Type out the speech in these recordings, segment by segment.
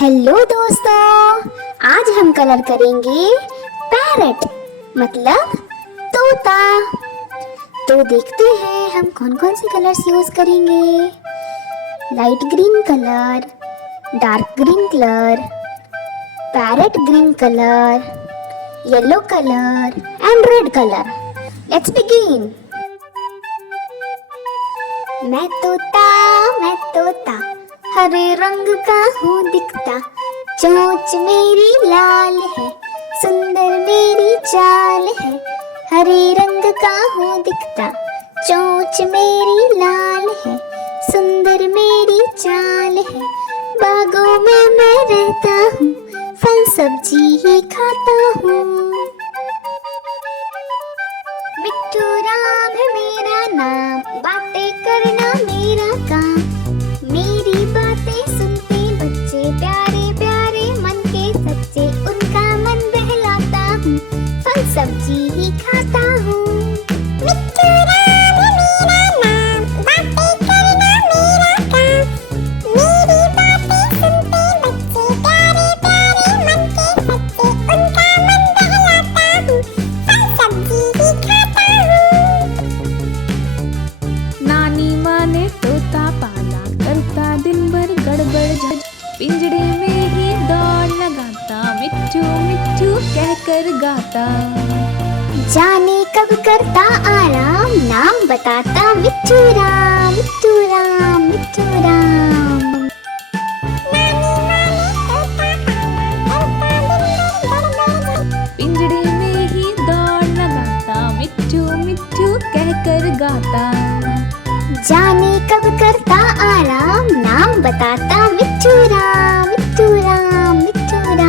Hello दोस्तों, आज हम कलर करेंगे पैरट मतलब तोता। तो देखते हैं हम कौन कौन से कलर्स यूज करेंगे। Light green colour, dark green colour, parrot green colour, yellow colour and red colour. Let's begin. मैं तोता हरे रंग का हूँ दिखता, चोंच मेरी लाल है, सुंदर मेरी चाल है। हरे रंग का हूँ दिखता, चोंच मेरी लाल है, सुंदर मेरी चाल है। बागों में मैं रहता हूँ, फल सब्जी ही खाता हूँ। मिट्ठू राम है मेरा नाम, बातें करना मेरा काम। मेरी बातें सुनते बच्चे, प्यारे प्यारे मन के सच्चे। उनका मन बहलाता हूँ, फल सब्जी ही खाता हूँ। मिट्ठू राम है मेरा नाम, बातें करना मेरा काम। मेरी बातें सुनते बच्चे, प्यारे प्यारे मन के सच्चे। उनका मन बहलाता हूँ, फल सब्जी ही खाता हूँ। नानी माँ ने तोता पाला, करता दिन भर गड़बड़ झड़, पिंजड़े में ही दौड़ लगाता, मिट्ठू मिट्ठू कहकर गाता। जाने कब करता आराम, नाम बताता मिट्ठू राम, मिट्ठू राम, मिट्ठू राम। पिंजड़े में ही दौड़ लगाता, मिट्ठू मिट्ठू कहकर गाता। जाने कब करता आराम, नाम बताता मिट्ठू राम, मिट्ठू राम, मिट्ठू राम।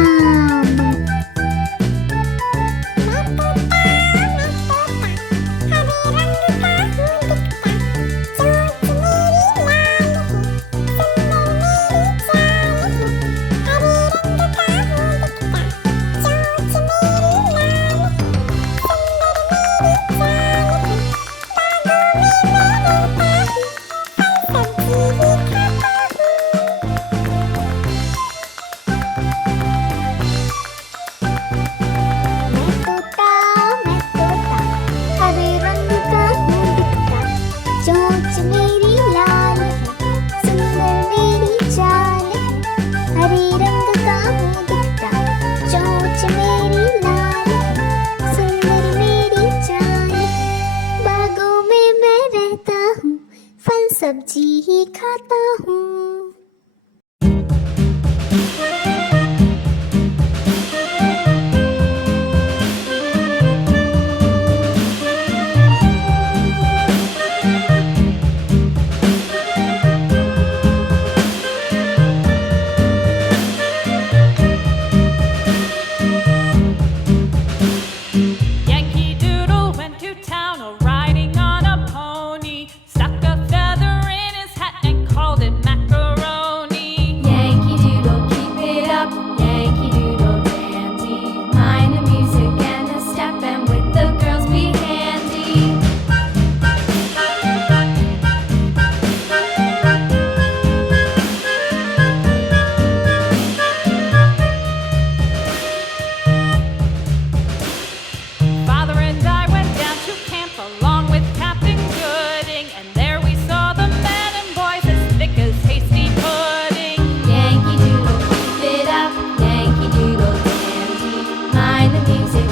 चोंच मेरी लाल है, सुंदर मेरी चाल है। हरे रंग का हूँ दिखता, चोंच मेरी लाल है, सुंदर मेरी चाल है। बागों में मैं रहता हूँ, फल सब्जी ही खाता हूँ। Mind the music.